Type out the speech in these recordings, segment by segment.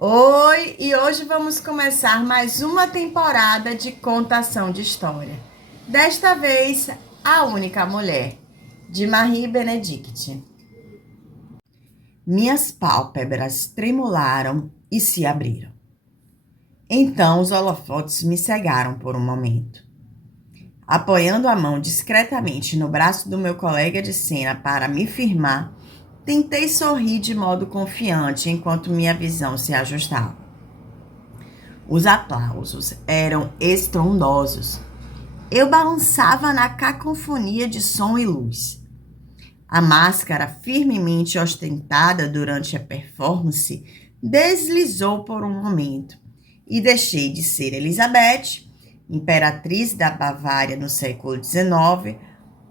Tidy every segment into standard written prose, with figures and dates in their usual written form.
Oi, e hoje vamos começar mais uma temporada de contação de história. Desta vez, A Única Mulher, de Marie Benedict. Minhas pálpebras tremularam e se abriram. Então os holofotes me cegaram por um momento. Apoiando a mão discretamente no braço do meu colega de cena para me firmar, tentei sorrir de modo confiante enquanto minha visão se ajustava. Os aplausos eram estrondosos. Eu balançava na cacofonia de som e luz. A máscara, firmemente ostentada durante a performance, deslizou por um momento e deixei de ser Elizabeth, imperatriz da Bavária no século XIX,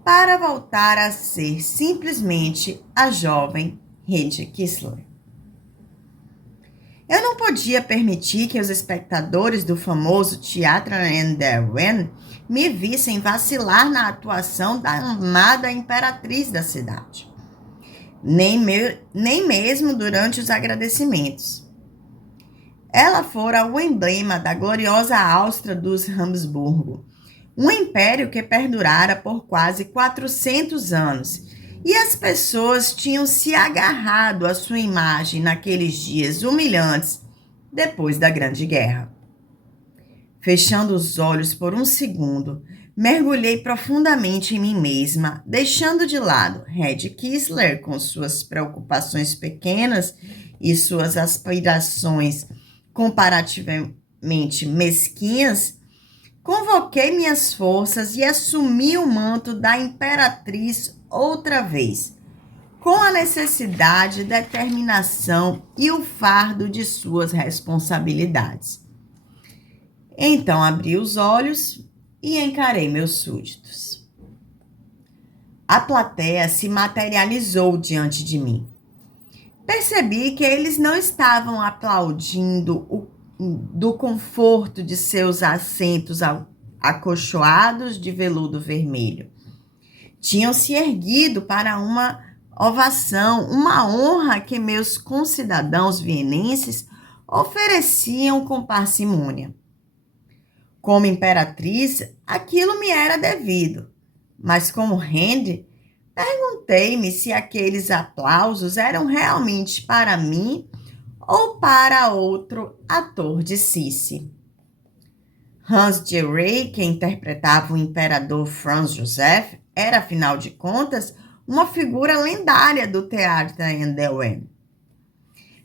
para voltar a ser simplesmente a jovem Hedy Kistler. Eu não podia permitir que os espectadores do famoso Theatre an der Wien me vissem vacilar na atuação da amada imperatriz da cidade. Nem mesmo durante os agradecimentos. Ela fora o emblema da gloriosa Áustria dos Habsburgo, um império que perdurara por quase 400 anos, e as pessoas tinham se agarrado à sua imagem naqueles dias humilhantes depois da Grande Guerra. Fechando os olhos por um segundo, mergulhei profundamente em mim mesma, deixando de lado Hedy Kistler com suas preocupações pequenas e suas aspirações comparativamente mesquinhas. Convoquei minhas forças e assumi o manto da imperatriz outra vez, com a necessidade, determinação e o fardo de suas responsabilidades. Então abri os olhos e encarei meus súditos. A plateia se materializou diante de mim. Percebi que eles não estavam aplaudindo do conforto de seus assentos acolchoados de veludo vermelho. Tinham se erguido para uma ovação, uma honra que meus concidadãos vienenses ofereciam com parcimônia. Como imperatriz, aquilo me era devido, mas como rende, perguntei-me se aqueles aplausos eram realmente para mim ou para outro ator de Cici. Hans Geray, que interpretava o imperador Franz Joseph, era, afinal de contas, uma figura lendária do Theater an der Wien.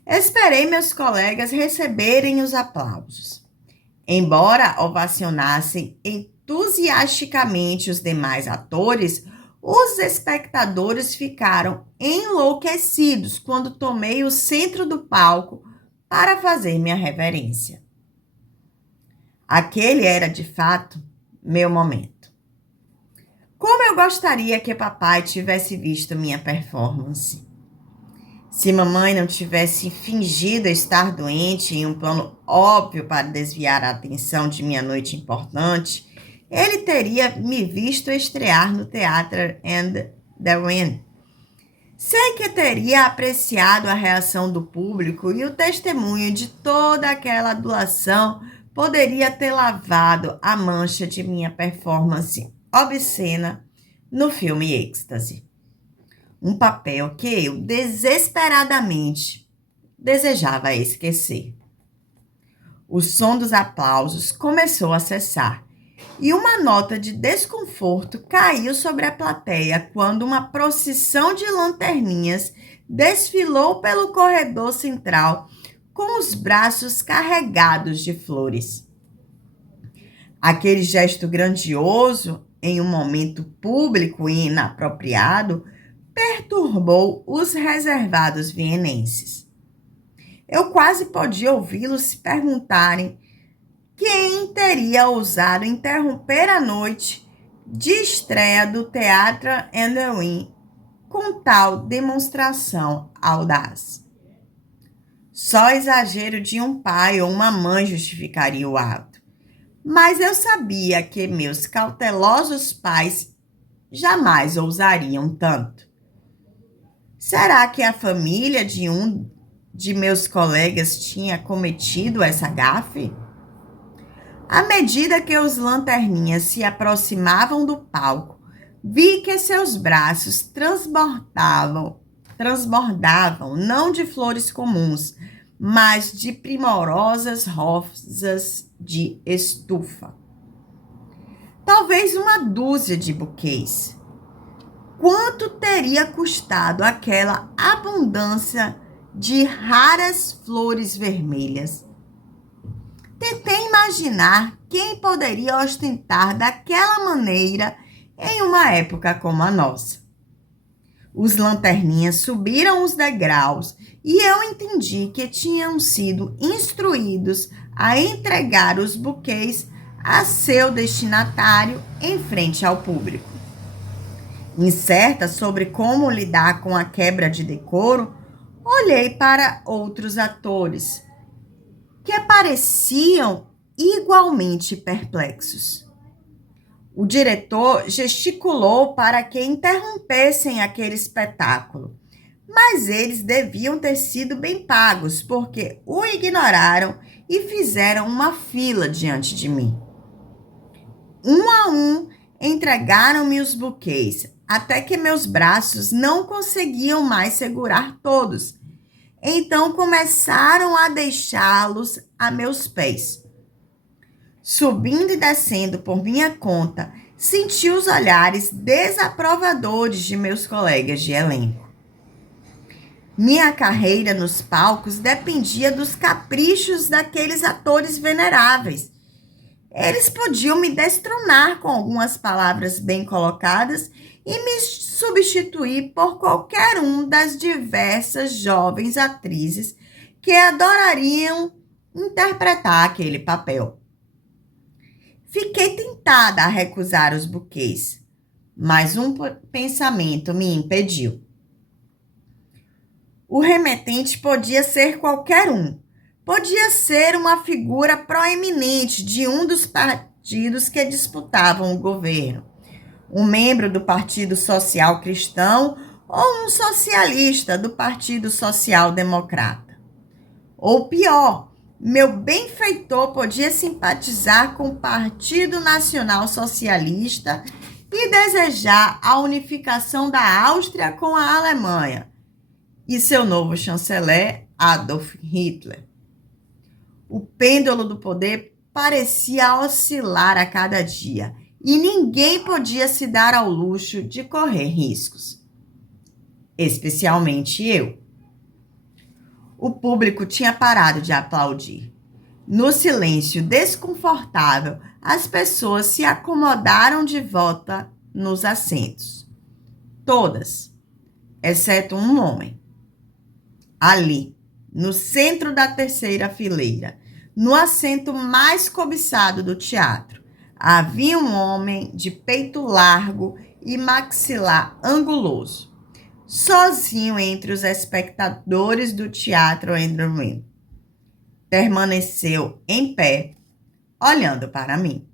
Esperei meus colegas receberem os aplausos. Embora ovacionassem entusiasticamente os demais atores, os espectadores ficaram enlouquecidos quando tomei o centro do palco para fazer minha reverência. Aquele era, de fato, meu momento. Como eu gostaria que papai tivesse visto minha performance. Se mamãe não tivesse fingido estar doente em um plano óbvio para desviar a atenção de minha noite importante, ele teria me visto estrear no Theater an der Wien. Sei que teria apreciado a reação do público e o testemunho de toda aquela adulação poderia ter lavado a mancha de minha performance obscena no filme Êxtase. Um papel que eu desesperadamente desejava esquecer. O som dos aplausos começou a cessar e uma nota de desconforto caiu sobre a plateia quando uma procissão de lanterninhas desfilou pelo corredor central com os braços carregados de flores. Aquele gesto grandioso, em um momento público e inapropriado, perturbou os reservados vienenses. Eu quase podia ouvi-los se perguntarem quem teria ousado interromper a noite de estreia do Theater an der Wien com tal demonstração audaz. Só exagero de um pai ou uma mãe justificaria o ato, mas eu sabia que meus cautelosos pais jamais ousariam tanto. Será que a família de um de meus colegas tinha cometido essa gafe? À medida que os lanterninhas se aproximavam do palco, vi que seus braços transbordavam não de flores comuns, mas de primorosas rosas de estufa. Talvez uma dúzia de buquês. Quanto teria custado aquela abundância de raras flores vermelhas? Tentei imaginar quem poderia ostentar daquela maneira em uma época como a nossa. Os lanterninhas subiram os degraus e eu entendi que tinham sido instruídos a entregar os buquês a seu destinatário em frente ao público. Incerta sobre como lidar com a quebra de decoro, olhei para outros atores, que pareciam igualmente perplexos. O diretor gesticulou para que interrompessem aquele espetáculo, mas eles deviam ter sido bem pagos, porque o ignoraram e fizeram uma fila diante de mim. Um a um, entregaram-me os buquês, até que meus braços não conseguiam mais segurar todos. Então começaram a deixá-los a meus pés. Subindo e descendo por minha conta, senti os olhares desaprovadores de meus colegas de elenco. Minha carreira nos palcos dependia dos caprichos daqueles atores veneráveis. Eles podiam me destronar com algumas palavras bem colocadas e me substituir por qualquer um das diversas jovens atrizes que adorariam interpretar aquele papel. Fiquei tentada a recusar os buquês, mas um pensamento me impediu. O remetente podia ser qualquer um. Podia ser uma figura proeminente de um dos partidos que disputavam o governo, um membro do Partido Social Cristão ou um socialista do Partido Social Democrata. Ou pior, meu benfeitor podia simpatizar com o Partido Nacional Socialista e desejar a unificação da Áustria com a Alemanha e seu novo chanceler, Adolf Hitler. O pêndulo do poder parecia oscilar a cada dia e ninguém podia se dar ao luxo de correr riscos, especialmente eu. O público tinha parado de aplaudir. No silêncio desconfortável, as pessoas se acomodaram de volta nos assentos. Todas, exceto um homem. Ali, no centro da terceira fileira, no assento mais cobiçado do teatro, havia um homem de peito largo e maxilar anguloso, sozinho entre os espectadores do teatro Andrew Wynne. Permaneceu em pé, olhando para mim.